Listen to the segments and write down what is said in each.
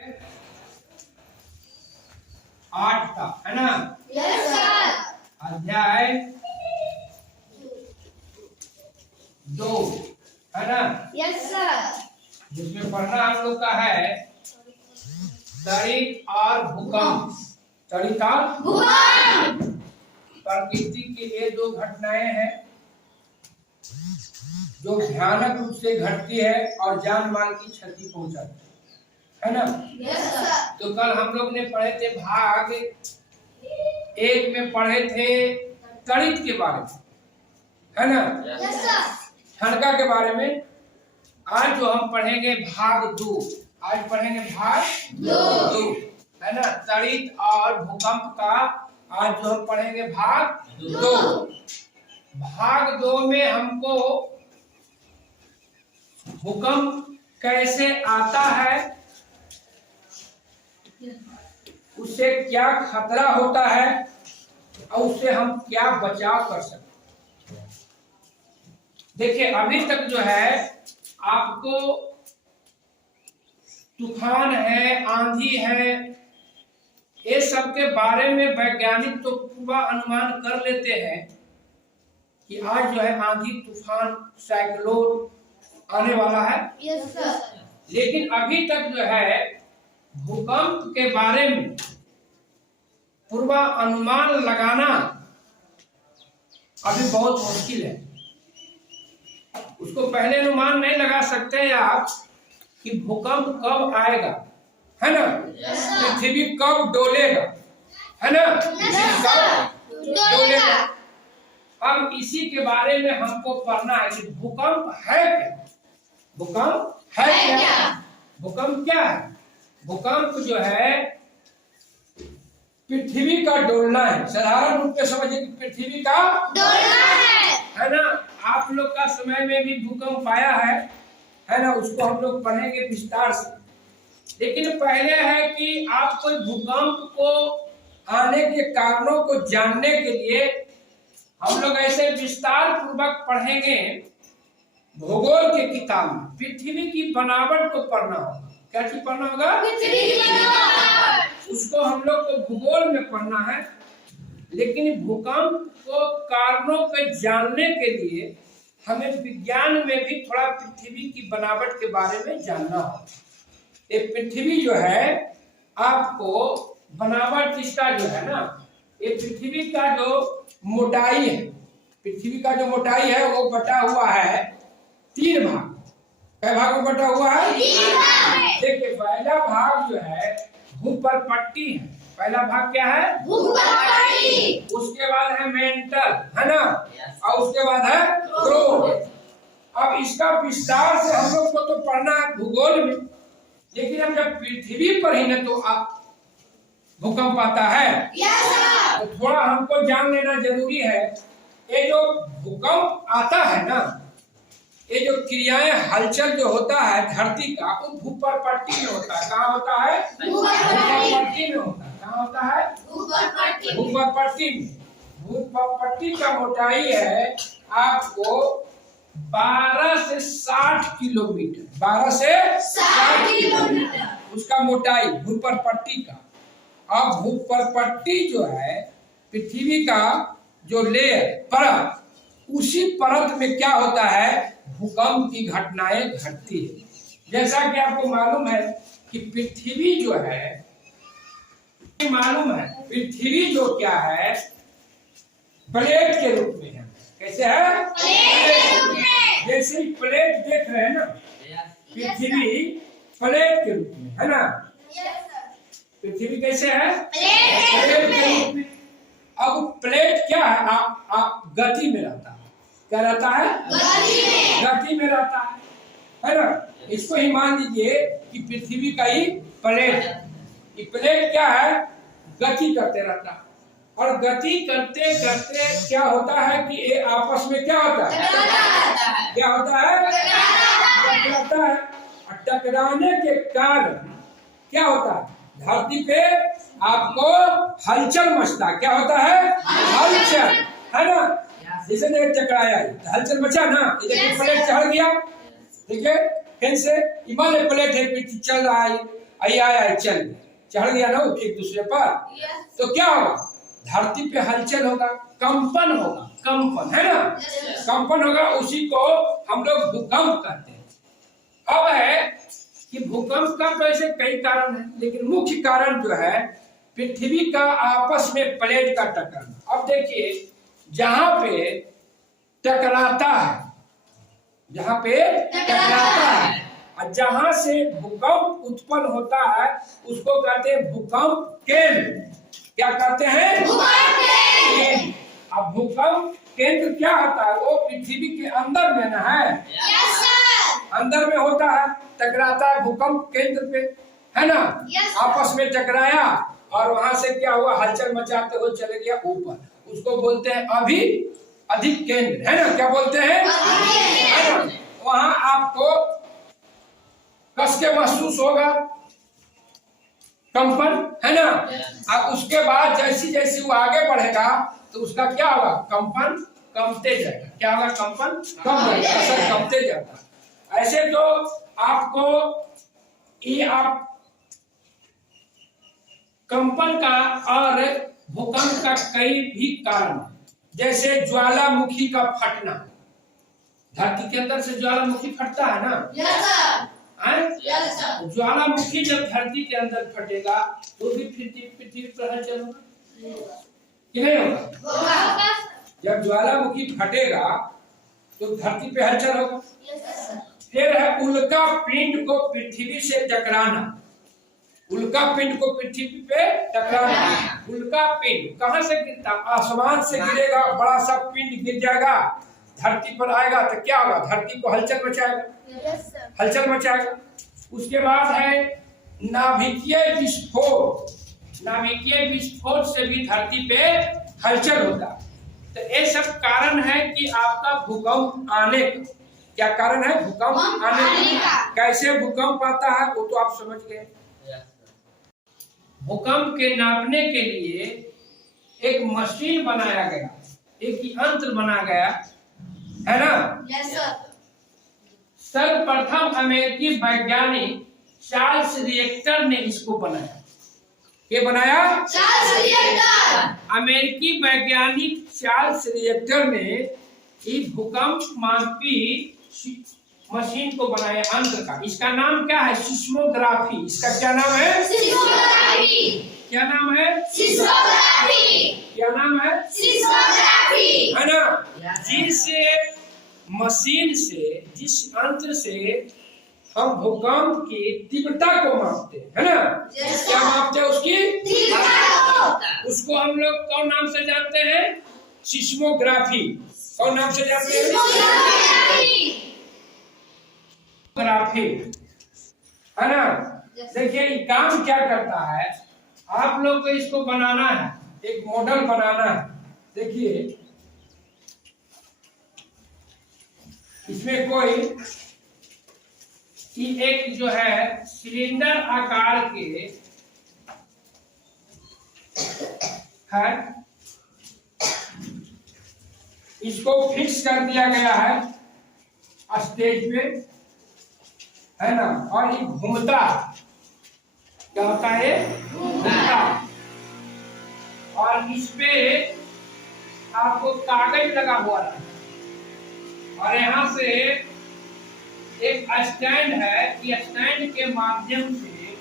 8 था, है ना? Yes sir. अध्याय 2, है ना? Yes sir. जिसमें पढ़ना हम लोग का है तड़ित और भूकंप। तड़ित और भूकंप। प्रकृति की ये दो घटनाएं हैं जो भयानक रूप से घटती है और जान माल की क्षति पहुंचाती है ना? Yes sir. तो कल हम लोग ने पढ़े थे भाग 1 में पढ़े थे तड़ित के बारे में, है ना? Yes sir. ठनका के बारे में। आज जो हम पढ़ेंगे भाग 2, आज पढ़ेंगे भाग 2, है ना? तड़ित और भूकंप का आज जो हम पढ़ेंगे भाग 2। भाग 2 में हमको भूकंप कैसे आता है, उससे क्या खतरा होता है और उससे हम क्या बचाव कर सकते हैं। देखिए अभी तक जो है आपको तूफान है, आंधी है, ये सब के बारे में वैज्ञानिक तो पूर्वानुमान कर लेते हैं कि आज जो है आंधी, तूफान, साइक्लोन आने वाला है। Yes sir. लेकिन अभी तक जो है भूकंप के बारे में पूर्वानुमान लगाना अभी बहुत मुश्किल है। उसको पहले अनुमान नहीं लगा सकते आप कि भूकंप कब आएगा, है ना? पृथ्वी कब डोलेगा, है ना? कब डोलेगा। अब इसी के बारे में हमको पढ़ना है कि भूकंप है क्या? भूकंप है क्या? भूकंप क्या है? भूकंप जो है पृथ्वी का डोलना है। साधारण रूप में समझिए कि पृथ्वी का डोलना है ना? आप लोग का समय में भी भूकंप आया है ना? उसको हम लोग पढ़ेंगे विस्तार से। लेकिन पहले है कि आपको भूकंप को आने के कारणों को जानने के लिए हम लोग ऐसे विस्तार पूर्वक पढ़ेंगे। भूगोल के किताब में पृथ्वी की बनावट को पढ़ना होगा। क्या चीज पढ़ना होगा? पृथ्वी की बनावट। उसको हम लोग को भूगोल में पढ़ना है। लेकिन भूकंप को कारणों को जानने के लिए हमें विज्ञान में भी थोड़ा पृथ्वी की बनावट के बारे में जानना होगा। ये पृथ्वी जो है आपको बनावट इसका जो है ना, ये पृथ्वी का जो मोटाई है, पृथ्वी का जो मोटाई है वो बटा हुआ है 3 भाग। क्या भाग में बटा हुआ है? 3 भाग। देखिए पहला भाग जो है भूपर्पट्टी है। पहला भाग क्या है? भूपर्पट्टी। उसके बाद है मेंटल, है ना? और उसके बाद है क्रोध। अब इसका विस्तार से हम लोग को तो पढ़ना है भूगोल में, लेकिन अब जब पृथ्वी पर ही न तो आप भूकंप आता है तो थोड़ा हमको जान लेना जरूरी है। ये जो भूकंप आता है ना, ये जो क्रियाएं, हलचल जो होता है धरती का, वो भूपर्पट्टी में होता है। कहाँ होता है? भूपर्पट्टी में होता है। कहाँ होता है? भूपर्पट्टी में। भूपर्पट्टी का मोटाई है आपको 12 से 60 किलोमीटर। 12 से 60 किलोमीटर उसका मोटाई भूपर्पट्टी का। अब भूपर्पट्टी जो है पृथ्वी का जो लेयर, परत, उसी परत में क्या होता है? भूकंप की घटनाएं घटती है। जैसा कि आपको मालूम है कि पृथ्वी जो है, मालूम है पृथ्वी जो क्या है, प्लेट के रूप में है। कैसे है? प्लेट। जैसे ही प्लेट देख रहे हैं ना, पृथ्वी प्लेट के रूप में है ना? पृथ्वी कैसे है? प्लेट के रूप में। अब प्लेट क्या है? आप गति में रहता है। क्या रहता है? गति में रहता है ना? इसको ही मान लीजिए कि पृथ्वी का ही प्लेट है। ये प्लेट क्या है? गति करते रहता है। और गति करते करते क्या होता है कि ये आपस में क्या होता है? क्या होता है? टकराता है। और टकराने के कारण क्या होता है? धरती पे आपको हलचल मचता है। क्या होता है? हलचल, है ना? जैसे टकराया तो हलचल मचा ना, ये प्लेट चढ़ गया, ठीक है? फिर से हिमालय प्लेट है, पृथ्वी चल रहा है, आया चल चढ़ गया ना वो एक दूसरे पर, तो क्या होगा, धरती पे हलचल होगा, कंपन होगा, कंपन है ना, कंपन होगा, उसी को हम लोग भूकंप कहते हैं। अब है कि भूकंप का तो ऐसे कई कारण है, लेकिन मुख्य कारण जो है पृथ्वी का आपस में प्लेट का टकराना। अब देखिए जहां पे टकराता है, जहां पे टकराता है और जहां से भूकंप उत्पन्न होता है उसको कहते हैं भूकंप केंद्र। क्या कहते हैं? भूकंप केंद्र। अब भूकंप केंद्र क्या होता है, वो पृथ्वी के अंदर में ना है, अंदर में होता है, टकराता है भूकंप केंद्र पे, है ना, आपस में टकराया और वहां से क्या हुआ, हलचल मचाते हुए चले गया ऊपर, उसको बोलते हैं अभी अधिक केंद्र, है ना, क्या बोलते हैं, है ना। वहां आपको कस के महसूस होगा कंपन, है ना। अब उसके बाद जैसी जैसी वो आगे बढ़ेगा तो उसका क्या होगा, कंपन कमते जाएगा, क्या होगा, कंपन कम जाएगा, असर कमते जाता है। ऐसे तो आपको ये आप कंपन का और भूकंप का कई भी कारण, जैसे ज्वालामुखी का फटना, धरती के अंदर से ज्वालामुखी फटता है ना, ज्वालामुखी जब धरती के अंदर फटेगा तो भी पृथ्वी पर हलचल होगा कि नहीं होगा? जब ज्वालामुखी फटेगा तो धरती पे हलचल होगा। फिर है उल्का पिंड को पृथ्वी से टकराना, उल्का पिंड को पृथ्वी पे टकराना। उल्का पिंड कहां से गिरता, आसमान से गिरेगा, बड़ा सा पिंड गिर जाएगा, धरती पर आएगा तो क्या होगा, धरती को हलचल मचाएगा, हलचल मचाएगा। उसके बाद है नाभिकीय विस्फोट, नाभिकीय विस्फोट से भी धरती पे हलचल होता। तो ये सब कारण है कि आपका भूकंप आने का, क्या कारण है, भूकंप आने का। कैसे भूकंप आता है वो तो आप समझ गए। भूकंप के नापने के लिए एक मशीन बनाया गया, एक यंत्र बना गया, है ना। सर्वप्रथम अमेरिकी वैज्ञानिक चार्ल्स रिएक्टर ने इसको बनाया। ये बनाया चार्ल्स रिएक्टर, अमेरिकी वैज्ञानिक चार्ल्स रिएक्टर ने इस भूकंप मापी मशीन को बनाया, यंत्र का। इसका नाम क्या है, सिस्मोग्राफी। इसका क्या नाम है, सिस्मोग्राफी। क्या नाम है, सिस्मोग्राफी। क्या नाम है, सिस्मोग्राफी, है ना। जिस मशीन से, जिस यंत्र से हम भूकंप की तीव्रता को मापते हैं, है ना, क्या मापते हैं, उसकी तीव्रता। उसको हम लोग कौन नाम से जानते हैं, सिस्मोग्राफी। कौन नाम से जानते हैं, ग्राफी, है ना। देखिए ये काम क्या करता है, आप लोग को इसको बनाना है, एक मॉडल बनाना है। देखिए इसमें कोई एक जो है सिलेंडर आकार के है, इसको फिक्स कर दिया गया है स्टेज पे, है ना। और ये घूमता, क्या होता है, घूमता। और इस पे आपको कागज लगा हुआ है और यहाँ से एक स्टैंड है, ये स्टैंड के माध्यम से,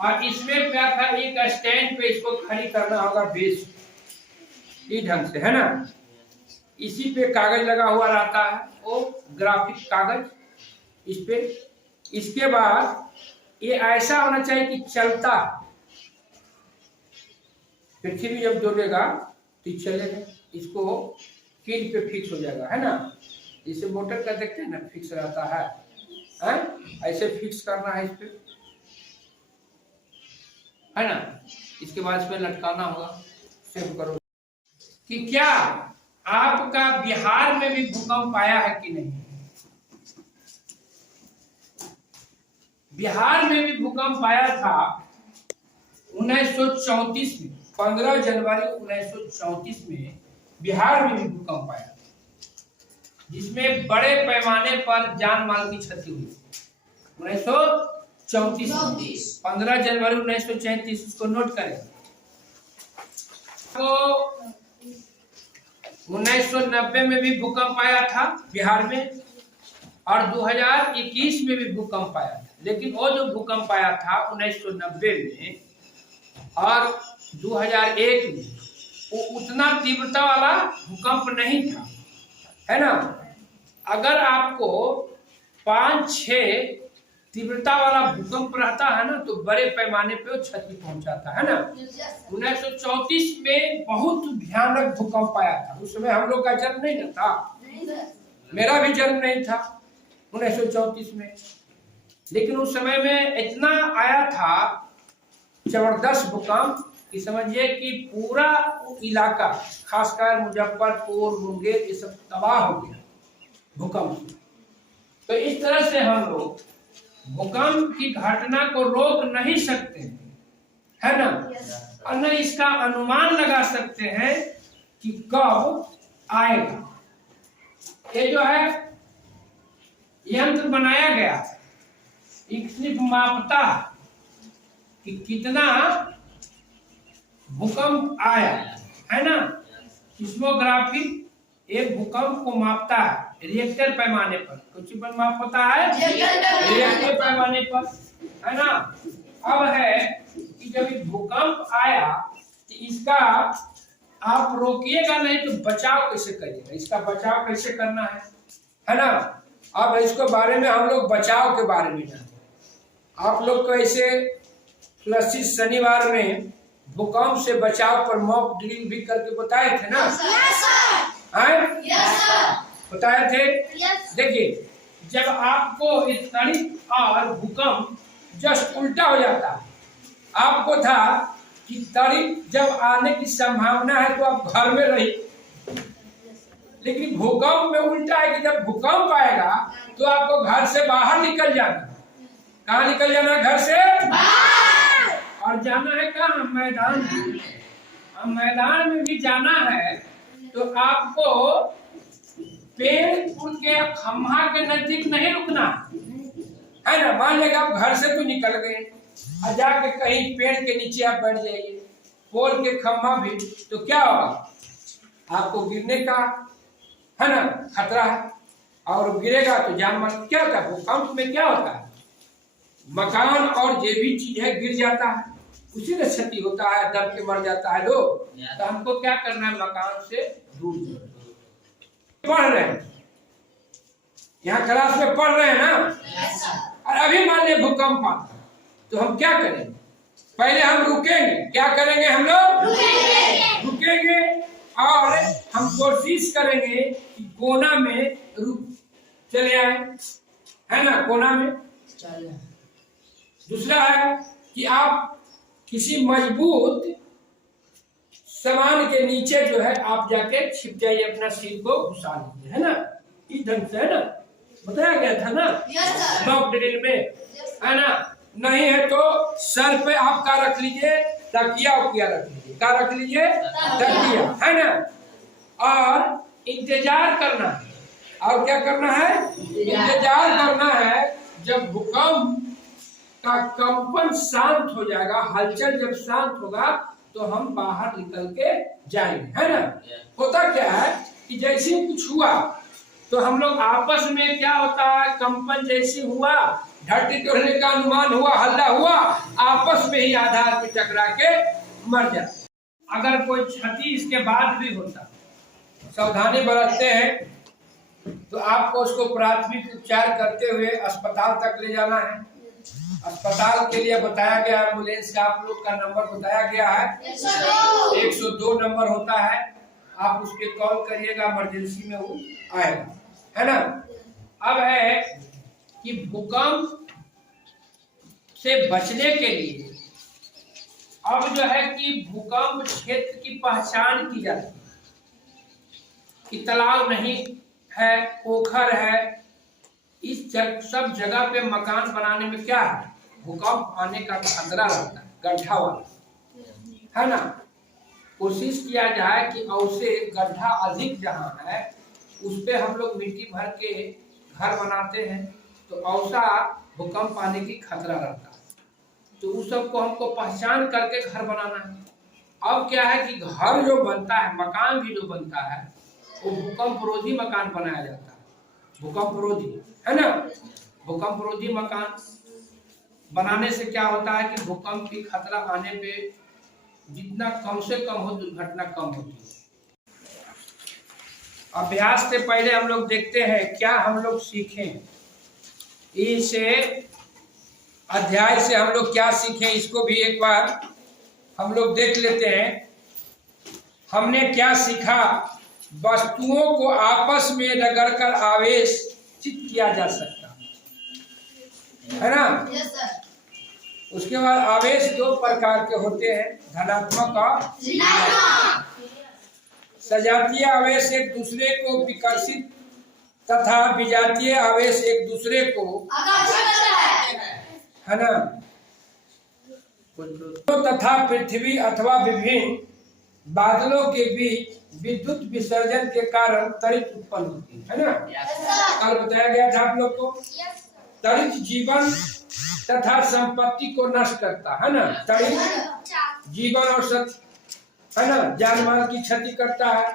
और इसमें क्या था, एक स्टैंड पे इसको खड़ी करना होगा बेस, इस ढंग से, है ना। इसी पे कागज लगा हुआ रहता है, वो ग्राफिक कागज इस पे। इसके बाद ये ऐसा होना चाहिए कि चलता, पृथ्वी जब डोलेगा तो चलेगा, इसको कील पे फिक्स हो जाएगा, है ना। इसे मोटर का देखते हैं ना, फिक्स रहता है, ऐसे फिक्स करना है इस पे, है ना। इसके बाद इस पे लटकाना होगा, सेव करो। कि क्या आपका बिहार में भी भूकंप आया है कि नहीं, बिहार में भी भूकंप आया था 1934 में, 15 जनवरी 1934 में बिहार में भी भूकंप आया, जिसमें बड़े पैमाने पर जान माल की क्षति हुई। 34 15 जनवरी 1934 उसको नोट करें। तो 1990 में भी भूकंप आया था बिहार में और 2021 में भी भूकंप आया था, लेकिन वो जो भूकंप आया था 1990 में और 2001 में वो उतना तीव्रता वाला भूकंप नहीं था, है ना। अगर आपको 5-6 तीव्रता वाला भूकंप रहता है ना तो बड़े पैमाने पे क्षति पहुंचाता है ना। 1934 में बहुत भयानक भूकंप आया था, उस समय हम लोग का जन्म नहीं ना था, मेरा भी जन्म नहीं था 1934 में, लेकिन उस समय में इतना आया था जबरदस्त भूकंप कि समझिए कि पूरा इलाका खासकर मुजफ्फरपुर मुंगेर ये सब तबाह हो गया भूकंप से। तो इस तरह से हम लोग भूकंप की घटना को रोक नहीं सकते हैं, है ना, और न इसका अनुमान लगा सकते हैं कि कब आएगा। ये जो है यंत्र बनाया गया है सिर्फ मापता कि कितना भूकंप आया, है ना। सिस्मोग्राफी एक भूकंप को मापता है रिएक्टर पैमाने पर, कुछ पर माप होता है रिएक्टर पैमाने पर, है ना। अब है कि जब भूकंप आया तो इसका आप रोकिएगा नहीं तो बचाव कैसे करिएगा, इसका बचाव कैसे करना है ना। अब इसको बारे में हम लोग बचाव के बारे में जानते हैं। आप लोग को ऐसे क्लासिक शनिवार में भूकंप से बचाव पर मॉक ड्रिल भी करके बताए थे ना। बताए थे। देखिए जब आपको त्वरित और भूकंप जस्ट उल्टा हो जाता है, आपको था कि त्वरित जब आने की संभावना है तो आप घर में रहिए, लेकिन भूकंप में उल्टा है कि जब भूकंप आएगा तो आपको घर से बाहर निकल जाना। कहाँ निकल जाना? घर से बाहर। और जाना है कहाँ? मैदान में। अब मैदान में भी जाना है तो आपको पेड़ के खम्भा के नजदीक नहीं रुकना, है ना। मान लीजिए आप घर से तो निकल गए और जाके कहीं पेड़ के नीचे आप बैठ जाइए, पोल के खम्भा भी, तो क्या होगा? आपको गिरने का, है ना, खतरा है और गिरेगा तो जान माल। क्या होता है भूकंप में? क्या होता है मकान और जो भी चीज है गिर जाता है, उसी में क्षति होता है, दब के मर जाता है लोग। तो हमको क्या करना है? मकान से दूर पढ़ रहे हैं, यहाँ क्लास में पढ़ रहे हैं ना। और अभी मान लिया भूकंप आता तो हम क्या करेंगे? पहले हम रुकेंगे। क्या करेंगे? हम लोग रुकेंगे और हम कोशिश करेंगे कि कोना में रुक चले आए, है ना, कोना में चले। दूसरा है कि आप किसी मजबूत सामान के नीचे जो है आप जाके छिप जाइए, अपना सिर को घुसा लीजिए, है ना, इस ढंग से, है ना, बताया गया था ना मॉक ड्रिल में, है ना। नहीं है तो सर पे आप क्या रख लीजिए? तकिया उकिया रख लीजिए। क्या रख लीजिए? तकिया, है ना। और इंतजार करना है। और क्या करना है? इंतजार करना है। जब भूकंप का कंपन शांत हो जाएगा, हलचल जब शांत होगा तो हम बाहर निकल के जाएंगे, है ना। होता क्या है कि जैसे कुछ हुआ तो हम लोग आपस में क्या होता है, कंपन जैसे हुआ, धरती टूटने का अनुमान हुआ, हल्ला हुआ, आपस में ही आधार पे टकरा के मर जाए। अगर कोई क्षति इसके बाद भी होता, सावधानी बरतते हैं तो आपको उसको प्राथमिक उपचार करते हुए अस्पताल तक ले जाना है। अस्पताल के लिए बताया गया एम्बुलेंस का आप लोग का नंबर बताया गया है 102 नंबर होता है। आप उसके कॉल करिएगा, इमरजेंसी में वो आएगा, है ना। अब है कि भूकंप से बचने के लिए अब जो है कि भूकंप क्षेत्र की पहचान की जाती है कि तालाब नहीं है, पोखर है, इस सब जगह पे मकान बनाने में क्या है, भूकंप आने का खतरा रहता है, गड्ढा वाला, है ना। कोशिश किया जाए कि उससे गड्ढा अधिक जहाँ है उस पे हम लोग मिट्टी भर के घर बनाते हैं, तो औसा भूकंप आने की खतरा रहता है। तो उस सबको हमको पहचान करके घर बनाना है। अब क्या है कि घर जो बनता है, मकान भी जो बनता है, वो भूकंप रोधी मकान बनाया जाता है। भूकंप रोधी, है ना। भूकंप रोधी मकान बनाने से क्या होता है कि भूकंप की खतरा आने पे जितना कम से कम हो, दुर्घटना कम होती है। अभ्यास से पहले हम लोग देखते हैं क्या हम लोग सीखें, इस अध्याय से हम लोग क्या सीखें, इसको भी एक बार हम लोग देख लेते हैं। हमने क्या सीखा? वस्तुओं को आपस में रगड़कर आवेशित किया जा सकता है ना। Yes sir. उसके बाद आवेश दो प्रकार के होते हैं, धनात्मक और ऋणात्मक। सजातीय आवेश एक दूसरे को विकर्षित तथा विजातीय आवेश एक दूसरे को आकर्षित करता है ना। तो तथा पृथ्वी अथवा विभिन्न बादलों के बीच विद्युत विसर्जन के कारण त्वरित उत्पन्न होती है ना। Yes sir. कल बताया गया था आप लोग को। Yes sir. त्वरित जीवन तथा संपत्ति को नष्ट करता है ना। त्वरित जीवन और है ना, जान माल की क्षति करता है।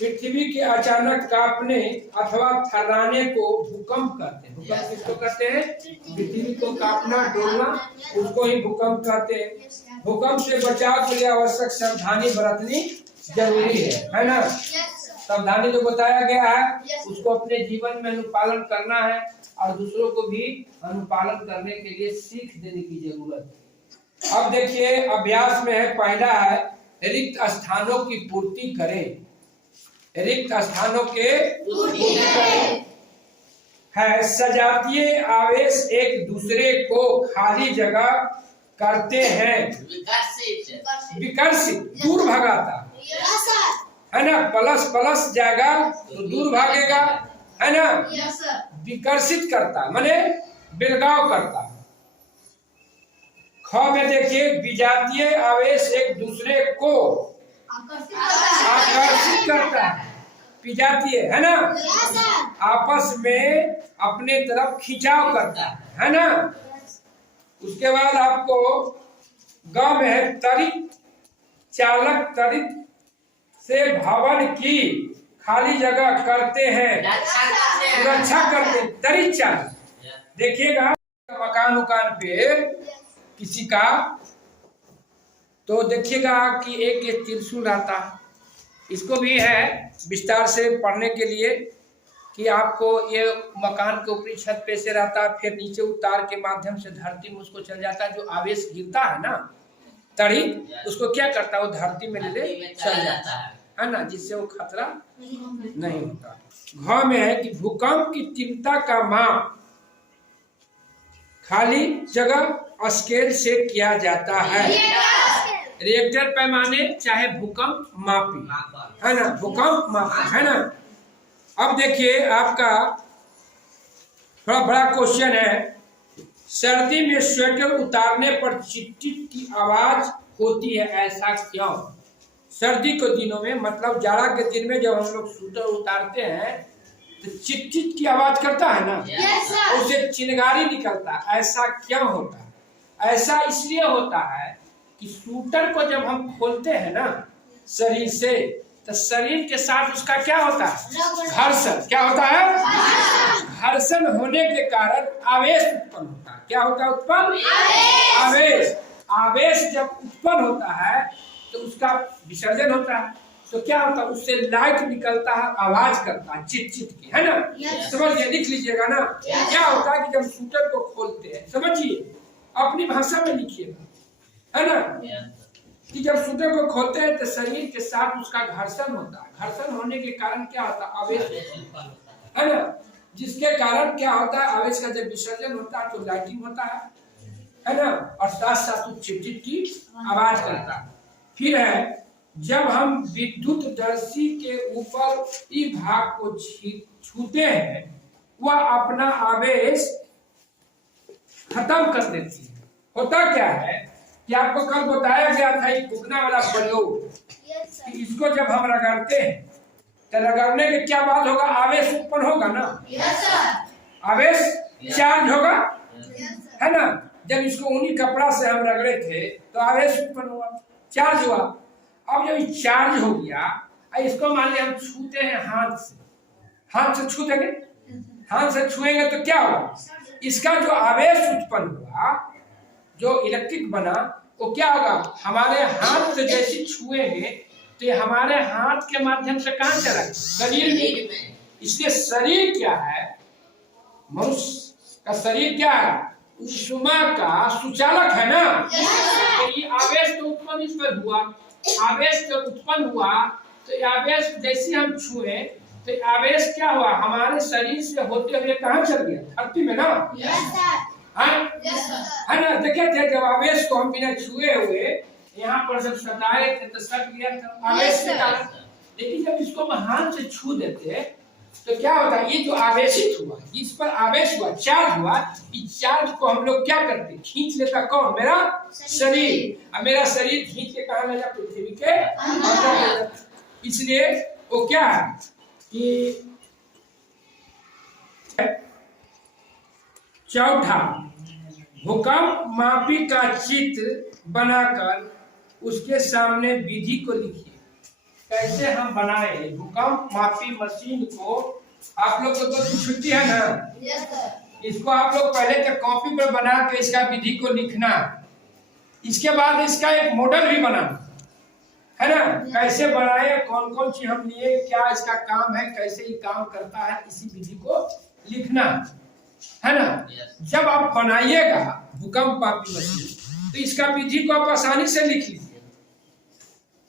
पृथ्वी के अचानक कांपने अथवा थर्राने को भूकंप कहते हैं। भूकंप किसको कहते हैं? पृथ्वी को कांपना, डोलना, उसको ही भूकंप कहते हैं। भूकंप से बचाव के लिए आवश्यक सावधानी बरतनी जरूरी है ना। सावधानी जो बताया गया है उसको अपने जीवन में अनुपालन करना है और दूसरों को भी अनुपालन करने के लिए सीख देने की जरूरत है। अब देखिए अभ्यास में है, पहला है रिक्त स्थानों की पूर्ति करें। रिक्त स्थानों के पूर्ति करें है। सजातीय आवेश एक दूसरे को खाली जगह करते हैं, विकर्षित दूर भगाता है ना। प्लस प्लस जाएगा तो दूर भागेगा, है ना। विकर्षित करता माने बिलगाव करता। ख में देखिए विजातीय आवेश एक दूसरे को आकर्षित करता है। विजातीय है ना, आपस में अपने तरफ खिंचाव करता है ना। उसके बाद आपको ग में है त्वरित चालक, त्वरित से भवन की खाली जगह करते हैं, सुरक्षा करते हैं। त्वरित चालक देखिएगा मकान उकान पे किसी का तो देखिएगा कि एक त्रिशूल आता है। इसको भी है विस्तार से पढ़ने के लिए कि आपको ये मकान के ऊपरी छत पे से रहता है, फिर नीचे उतार के माध्यम से धरती में उसको चल जाता है। जो आवेश गिरता है ना तड़ित, उसको क्या करता है, वो धरती में ले चल जाता है ना, जिससे वो खतरा नहीं होता। घ में है कि भूकंप की तीव्रता का माप खाली जगह स्केल से किया जाता है। रिएक्टर पैमाने चाहे भूकंप मापी, है ना, भूकंप मापी, है ना। अब देखिए आपका थोड़ा बड़ा क्वेश्चन है। सर्दी में स्वेटर उतारने पर चिट-चिट की आवाज होती है, ऐसा क्यों? सर्दी के दिनों में मतलब जाड़ा के दिन में जब हम लोग स्वेटर उतारते हैं तो चिट-चिट की आवाज करता है ना, उससे चिंगारी निकलता है। ऐसा क्यों होता है? ऐसा इसलिए होता है कि सूटर को जब हम खोलते हैं ना शरीर से, तो शरीर के साथ उसका क्या होता है, घर्षण। क्या होता है? घर्षण होने के कारण आवेश उत्पन्न होता है। क्या होता है उत्पन्न? आवेश। आवेश जब उत्पन्न होता है तो उसका विसर्जन होता है। तो क्या होता है, उससे लाइट निकलता है, आवाज करता है चिट चिट की, है ना। समझिए, लिख लीजिएगा ना। क्या होता है कि जब सूटर को खोलते हैं, समझिए अपनी भाषा में लिखिएगा, है ना, कि जब सूटर को खोलते हैं तो शरीर के साथ उसका घर्षण होता है। घर्षण होने के कारण क्या होता है, आवेश, है ना, जिसके कारण क्या होता है, आवेश का जब विसर्जन होता है तो लाइटिंग होता है ना, और साथ साथ चिट-चिट की आवाज करता है। फिर है जब हम विद्युत दर्शी के ऊपर ई भाग को छूते हैं, वह अपना आवेश खत्म कर देती है। होता क्या है कि आपको कल बताया गया था ये फूकना वाला प्रयोग, कि इसको जब हम रगड़ते हैं तो रगड़ने के क्या बात होगा, आवेश उत्पन्न होगा ना। आवेश चार्ज होगा, है ना। जब इसको ऊनी कपड़ा से हम रगड़े थे तो आवेश उत्पन्न हुआ, चार्ज हुआ। अब जब ये चार्ज हो गया, इसको मान लिया हम छूते हैं हाथ से छू देंगे, हाथ से छुएंगे तो क्या होगा, इसका जो आवेश उत्पन्न हुआ, जो इलेक्ट्रिक बना, वो क्या होगा, हमारे हाथ से जैसे छुएंगे तो ये हमारे हाथ के माध्यम से कहां चला, शरीर में। इसलिए शरीर क्या है, मनुष्य का शरीर क्या है, उष्मा का सुचालक है ना। तो ये आवेश तो उत्पन्न इस पर हुआ, आवेश जब उत्पन्न हुआ तो आवेश जैसे हम छुए तो आवेश क्या हुआ, हमारे शरीर से होते हुए कहाँ चल गया, धरती में ना। है ना। देखे थे जब आवेश को हम बिना छुए हुए यहाँ पर जब सटाए थे तो सट गया था आवेश के कारण। लेकिन जब इसको हम हाथ से छू देते तो क्या होता है, ये जो आवेशित हुआ, इस पर आवेश हुआ, चार्ज हुआ, इस चार्ज को हम लोग क्या करते, खींच लेता कौन, मेरा शरीर। अब मेरा शरीर खींच के कहाँ ले जाता, पृथ्वी के अंदर ले जाता। इसलिए वो क्या है कि चौथा, भूकंप मापी का चित्र बनाकर उसके सामने विधि को लिखिए। कैसे हम बनाए भूकंप मापी मशीन को। आप लोग को तो छुट्टी है ना, इसको आप लोग पहले तो कॉपी पर बना के इसका विधि को लिखना, इसके बाद इसका एक मॉडल भी बनाना, है ना। कैसे बनाए, कौन कौन चीज हम लिए, क्या इसका काम है, कैसे ये काम करता है, इसी विधि को लिखना, है ना। जब आप बनाइएगा भूकंप मापी मशीन तो इसका विधि को आप आसानी से लिख लीजिए।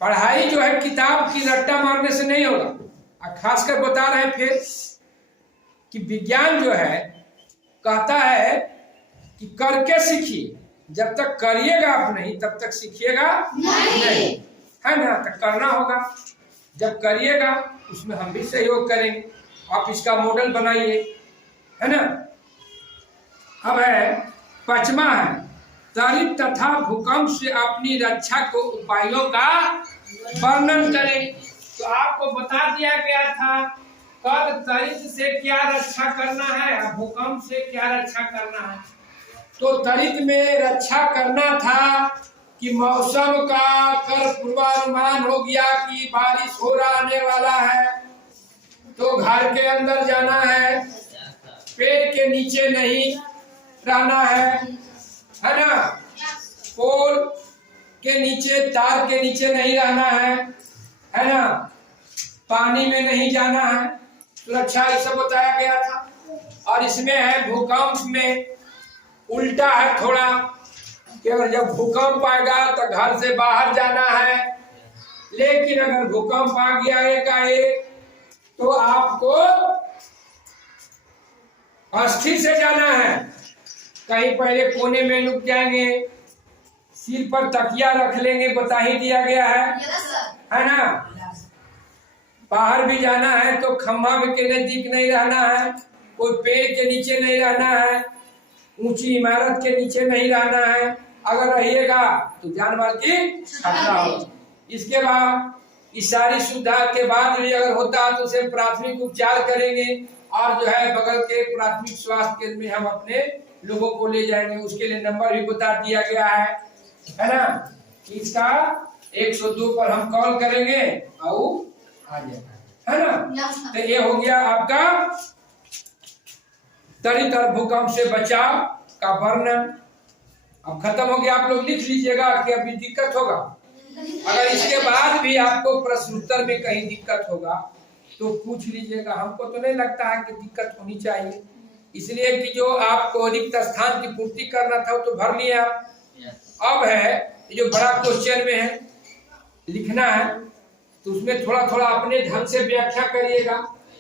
पढ़ाई जो है किताब की रट्टा मारने से नहीं होगा। और खासकर बता रहे हैं फिर कि विज्ञान जो है कहता है कि करके सीखिए, जब तक करिएगा आप नहीं तब तक सीखिएगा नहीं, है ना। तो करना होगा, जब करिएगा उसमें हम भी सहयोग करेंगे। आप इसका मॉडल बनाइए, है ना। अब है पांचवा है, त्वरित तथा भूकंप से अपनी रक्षा को उपायों का वर्णन करें। तो आपको बता दिया गया था कब त्वरित से क्या रक्षा करना है, भूकंप से क्या रक्षा करना है। तो त्वरित में रक्षा करना था कि मौसम का कर पूर्वानुमान हो गया कि बारिश हो रहा आने वाला है तो घर के अंदर जाना है, पेड़ के नीचे नहीं रहना है ना। पोल के नीचे, तार के नीचे नहीं रहना है ना। पानी में नहीं जाना है, सुरक्षा ये सब बताया गया था। और इसमें है भूकंप में उल्टा है थोड़ा, कि अगर जब भूकंप आएगा तो घर से बाहर जाना है, लेकिन अगर भूकंप आ गया एकाएक तो आपको अस्थिर से जाना है। कहीं पहले कोने में लुक जाएंगे, सिर पर तकिया रख लेंगे, बता ही दिया गया है ना। बाहर भी जाना है तो खंभा में के नजदीक नहीं रहना है, कोई पेड़ के नीचे नहीं रहना है, ऊंची इमारत के नीचे नहीं रहना है। अगर रहिएगा तो जानवर की खतरा हो। इसके बाद इस सारी सुविधा के बाद भी अगर होता है तो उसे प्राथमिक उपचार करेंगे और जो है बगल के प्राथमिक स्वास्थ्य केंद्र में हम अपने लोगों को ले जाएंगे। उसके लिए नंबर भी बता दिया गया है ना। इसका 102 पर हम कॉल करेंगे और आ जाएगा, है ना। तो ये हो गया आपका त्वरित और भूकंप से बचाव का वर्णन। अब खत्म हो गया, आप लोग लिख लीजिएगा कि अभी दिक्कत होगा। अगर इसके बाद भी आपको प्रश्न उत्तर में कहीं दिक्कत होगा तो पूछ लीजिएगा। हमको तो नहीं लगता है कि दिक्कत होनी चाहिए, इसलिए कि जो आपको रिक्त स्थान की पूर्ति करना था वो तो भर लिए आप। अब है जो बड़ा क्वेश्चन में है लिखना है तो उसमें थोड़ा थोड़ा अपने ढंग से व्याख्या करिएगा।